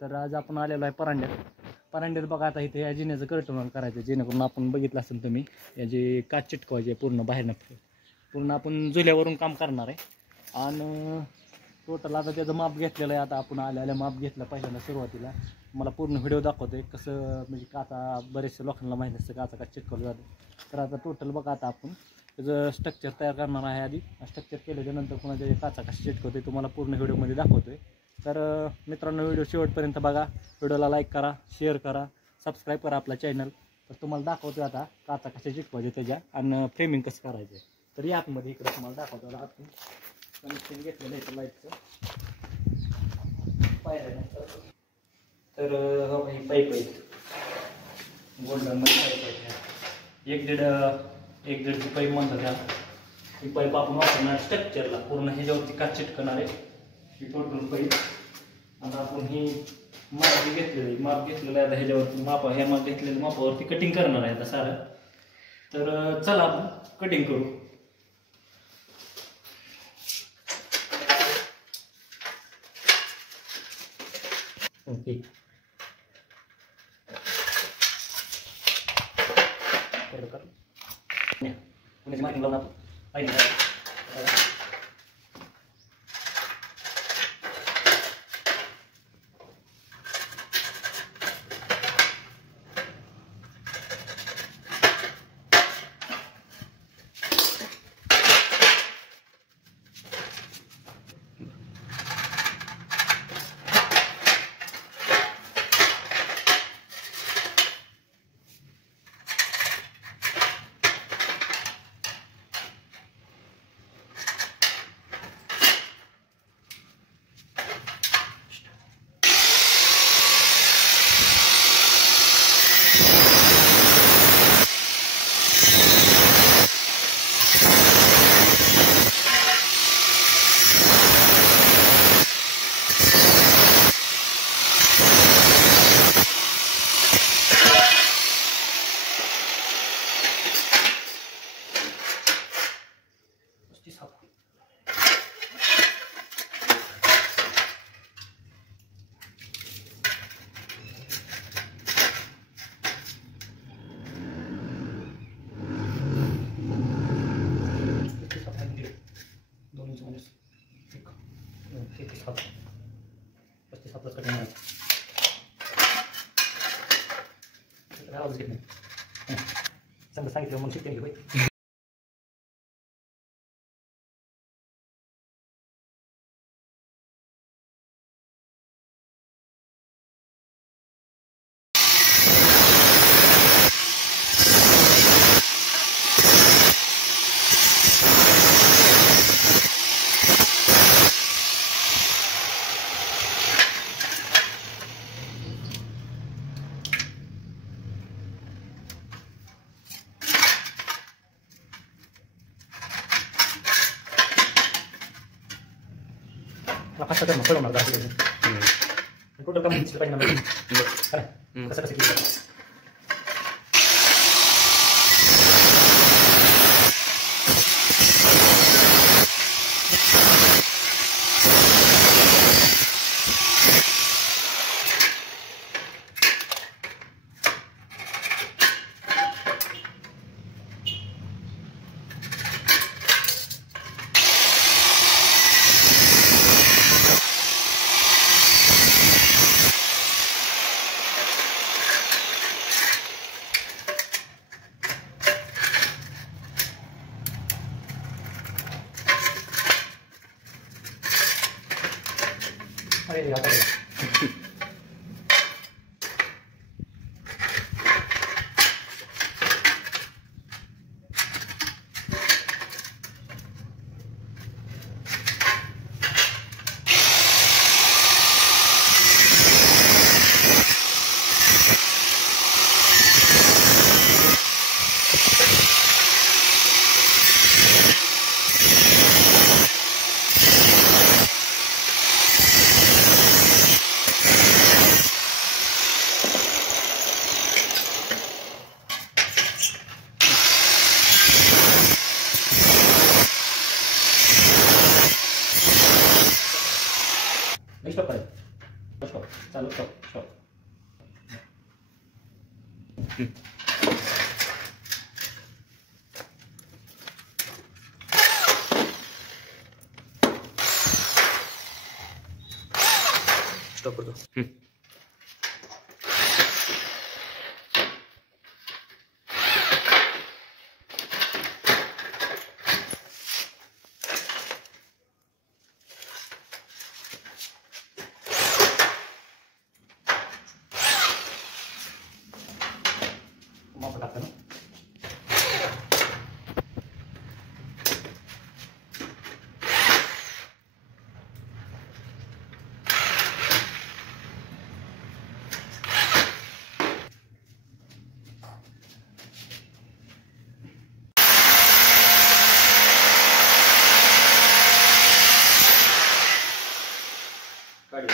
तर आज आपण आलेलो आहे परांड्यात बघा. आता इथे या जिन्याचं कर्टन करायचं, जेणेकरून आपण बघितलं असेल तुम्ही याची काच चिटकवायची पूर्ण बाहेरनं पूर्ण आपण जुल्यावरून काम करणार आहे. आणि टोटल आता त्याचं माप घेतलेलं आहे. आता आपण आल्या माप घेतलं पहिल्यांदा सुरुवातीला. मला पूर्ण व्हिडिओ दाखवतोय कसं, म्हणजे काचा बरेचशा लोकांना माहीत असतं काचा चिटकवलं जातं. तर आता टोटल बघा, आता आपण त्याचं स्ट्रक्चर तयार करणार आहे. आधी स्ट्रक्चर केल्याच्यानंतर पुन्हा त्याचे काचा कशी चिटकवते तुम्हाला पूर्ण व्हिडिओमध्ये दाखवतोय. तर मित्रांनो, व्हिडिओ शेवटपर्यंत बघा. व्हिडिओला लाईक करा, शेअर करा, सबस्क्राईब करा आपला चॅनल. तर तुम्हाला दाखवतो आता काचा कशा चिटकवायचे त्याच्या आणि फ्रेमिंग कसं करायचं. तर या आतमध्ये इकडे तुम्हाला दाखवतो. आतून कनेक्शन घेतलेलं आहे लाईटचं पायऱ्या. तर हे पाईप आहेत, गोल्डनमध्ये पाईप आहेत. एक दीडची पाईप म्हणतात त्याला. ही पाईप आपण वापरणार स्ट्रक्चरला, पूर्ण ह्याच्यावरती काच चिटकणार आहे ही टोटल पाईप. आता आपण ही माप घेतलेलं आहे. आता ह्याच्यावरती ह्या माप घेतलेल्या मापावरती कटिंग करणार आहे आता सारं. तर चला आपण कटिंग करू. ओके, पुण्याची माहिती लावून आपण पाहिजे. सांगितलं मग शिकते होय. कसं करणार टोटल काम पाहिजे ना कसं कसं. अरे आता चालू कर शॉप. स्टॉप कर दो. माप टाका ना. काढी.